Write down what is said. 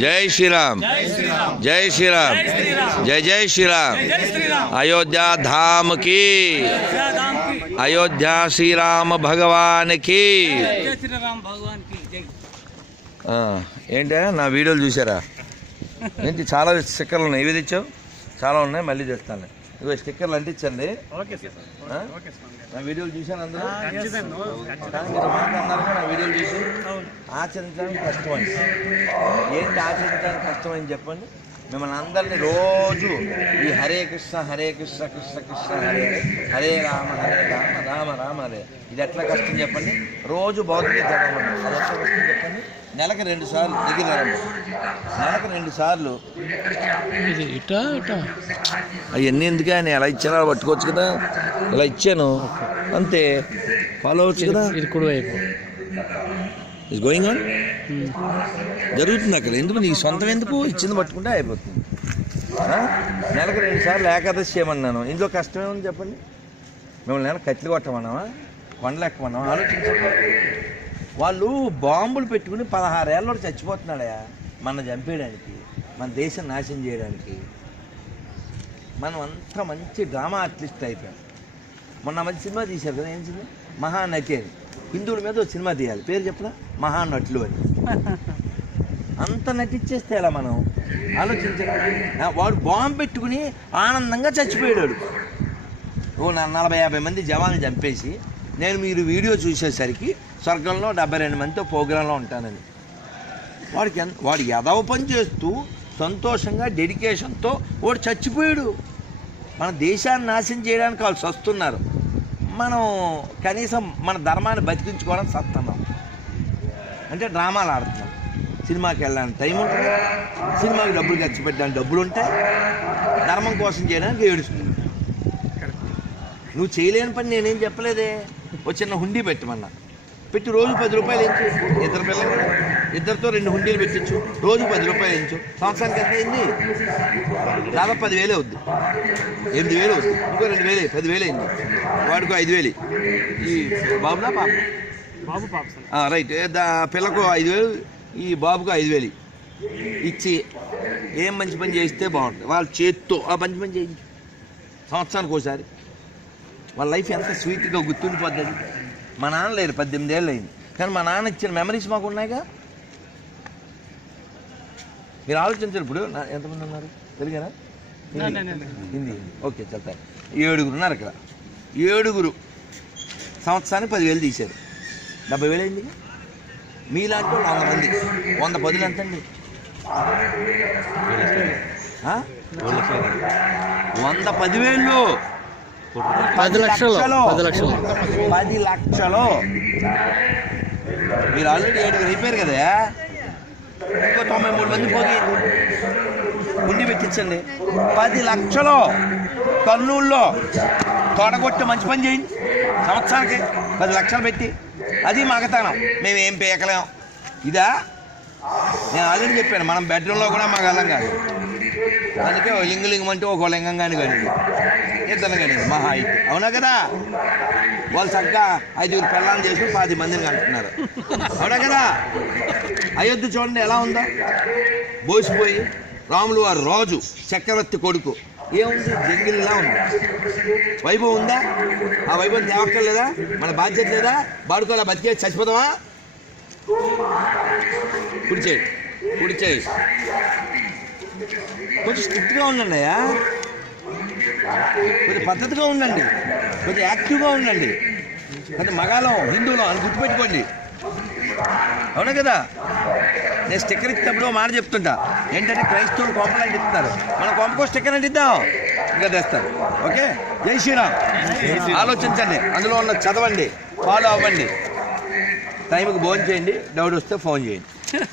జై శ్రీరామ్. జై శ్రీరామ్. జై జై శ్రీరామ్. అయోధ్య ధామ్కి. అయోధ్య శ్రీరామ భగవాన్కి. జై శ్రీరామ్ భగవాన్కి. జై. ఆ, ఏంటా నా వీడియోలు చూసారా ఏంటి చాలా స్టిక్కర్లు ఉన్నాయి. ఇవి తెచ్చావు? చాలా ఉన్నాయి మళ్ళీ తెస్తాను ఇగో స్టిక్కర్లు అంటించండి. Okay sir. ఆ? నా వీడియోలు చూశాను అందరూ అన్నారు నా వీడియోలు చూసి. ఆచరించడానికి కష్టమండి ఏంటి ఆచరించడానికి కష్టమని చెప్పండి? మిమ్మల్ని అందరినీ రోజు ఈ హరే కృష్ణ హరే కృష్ణ కృష్ణ కృష్ణ హరే హరే రామ హరే రామ రామ రామ హరే. ఇది ఎట్లా కష్టం చెప్పండి? రోజు భౌతిక చదవండి అది ఎట్లా కష్టం చెప్పండి? నెలకు రెండు సార్లు దిగినారండి నెలకు రెండు సార్లు. అవన్నీ ఎందుకే ఆయన ఎలా ఇచ్చారో అలా పట్టుకోవచ్చు కదా? ఇలా ఇచ్చాను. అంతే. ఫాలో అవచ్చు కదా? ఇది కుడివైపు. ఇస్ గోయింగ్ ఆన్ జరుగుతుంది అక్కడ ఎందుకు నీ సొంతం ఎందుకు? ఇచ్చింది పట్టుకుంటే అయిపోతుంది. నెలకు రెండు సార్లు ఏకాదశి చేయమన్నాను. ఇందులో కష్టమే ఉంది చెప్పండి? మిమ్మల్ని నెల కత్తిలు కొట్టమన్నావా? కొండలు ఎక్కమన్నావా? ఆలోచించండి వాళ్ళు బాంబులు పెట్టుకుని పదహారేళ్ళలో చచ్చిపోతున్నాడయా మన చంపేయడానికి మన దేశం నాశనం చేయడానికి. మనం అంత మంచి డ్రామా ఆర్టిస్ట్ అయిపోయాం. మొన్న మంచి సినిమా తీశారు కదా ఏం సినిమా? మహానటి అని. హిందువుల మీద ఒక సినిమా తీయాలి. పేరు చెప్పనా? మహానటులు అని. అంత నటించేస్తే ఎలా మనం? ఆలోచించాలి వాడు బాంబు పెట్టుకుని ఆనందంగా చచ్చిపోయాడు ఓ నా నలభై యాభై మంది జవాన్లు చంపేసి నేను మీరు వీడియో చూసేసరికి స్వర్గంలో డెబ్బై రెండు మందితో ప్రోగ్రాంలో ఉంటానని. వాడికి ఎంత వాడు ఎదవ పని చేస్తూ సంతోషంగా డెడికేషన్తో వాడు చచ్చిపోయాడు. మన దేశాన్ని నాశనం చేయడానికి వాళ్ళు వస్తున్నారు మనం కనీసం మన ధర్మాన్ని బతికించుకోవడం సత్తున్నాం అంటే డ్రామాలు ఆడుతున్నాం. సినిమాకి వెళ్ళడానికి టైం ఉంటుంది. సినిమాకి డబ్బులు ఖర్చు పెట్టడానికి డబ్బులు ఉంటాయి. ధర్మం కోసం చేయడానికి ఏడుస్తుంది. నువ్వు చేయలేని పని నేనేం చెప్పలేదే? ఒక చిన్న హుండీ పెట్టమన్నా. పెట్టి రోజు పది రూపాయలు ఇచ్చి ఇద్దరు పిల్లలు ఇద్దరితో రెండు హుండీలు పెట్టించు రోజు పది రూపాయలు ఎంచు సంవత్సరానికి ఎంత అయింది? దాదాపు పదివేలు అవుద్ది. ఎనిమిది వేలు అవుద్ది. ఇంకో రెండు వేలు పదివేలు అయింది. వాడికో ఐదు వేలు. ఈ బాబునా పాప? బాబు పాప సార్. రైట్. దా పిల్లకు ఐదు వేలు ఈ బాబుకు ఐదు వేలు ఇచ్చి ఏం మంచి పని చేస్తే బాగుంటుంది. వాళ్ళ చేత్తో ఆ మంచి పని చేయించు సంవత్సరానికి ఒకసారి వాళ్ళ లైఫ్ ఎంత స్వీట్గా గుర్తుండిపోద్ది అది. మా నాన్న లేరు పద్దెనిమిది ఏళ్ళు అయింది. కానీ మా నాన్న ఇచ్చిన మెమరీస్ మాకు ఉన్నాయిగా? మీరు ఆలోచించారు ఇప్పుడు? నా- ఎంతమంది ఉన్నారు? తెలుగునా? హిందీ. హిందీ. ఓకే చెప్తారు ఏడుగురు ఉన్నారు ఇక్కడ. ఏడుగురు సంవత్సరానికి పదివేలు తీశారు. డెబ్బై వేలు అయింది మీలాంటి వాళ్ళు వంద మంది. వంద పదులు ఎంత అండి? వంద పదివేలు. పది లక్షలు. పది లక్షలు. పది లక్షలు. మీరు ఆల్రెడీ ఏడుగురు అయిపోయారు కదా? ఇంకో తొంభై మూడు మంది పోయి ఉండి పెట్టించండి. పది లక్షలు కర్నూలులో తోడగొట్టి మంచి పని చేయండి. సంవత్సరానికి పది లక్షలు పెట్టి. అది మగతనం. మేము ఏం పీకలేం. ఇదా? నేను ఆల్రెడీ చెప్పాను మనం బెడ్రూమ్లో కూడా మాకు అల్లం కాదు. అందుకే లింగలింగం అంటే ఒక లింగం కానీ కానీ ఇద్దరు కానీ మహా అయితే అవునా కదా? వాళ్ళు చక్కగా ఐదుగురు పెళ్ళాలను చేసి పది మందిని కంటున్నారు అవునా కదా? అయోధ్య చూడండి ఎలా ఉందా? బోసిపోయి రాములు వారు రాజు చక్రవర్తి కొడుకు. ఏముంది? జంగిల్లా ఉంది. వైభవం ఉందా? ఆ వైభవం తేవక్కర్లేదా? మన బాధ్యత లేదా? బాడుకోవాలా? బతికే చచ్చిపోతావా? కుడి చేయి కుడి చేయి. కొంచెం స్ట్రిక్ట్గా ఉండండి అయ్యా. కొంచెం పద్ధతిగా ఉండండి. కొంచెం యాక్టివ్గా ఉండండి. అంటే మగాలం హిందువులం అని గుర్తుపెట్టుకోండి. అవునా కదా? నేను స్టిక్కర్ ఇచ్చినప్పుడు మాట చెప్తుంటా. ఏంటంటే క్రైస్తవులు కొంపలు అంటిస్తున్నారు మనం కొంపకో స్టిక్కర్ అంటిద్దాం ఇంకా తెస్తారు. ఓకే? జై శ్రీరామ్. ఆలోచించండి. అందులో ఉన్న చదవండి. ఫాలో అవ్వండి. టైంకి ఫోన్ చేయండి. డౌట్ వస్తే ఫోన్ చేయండి.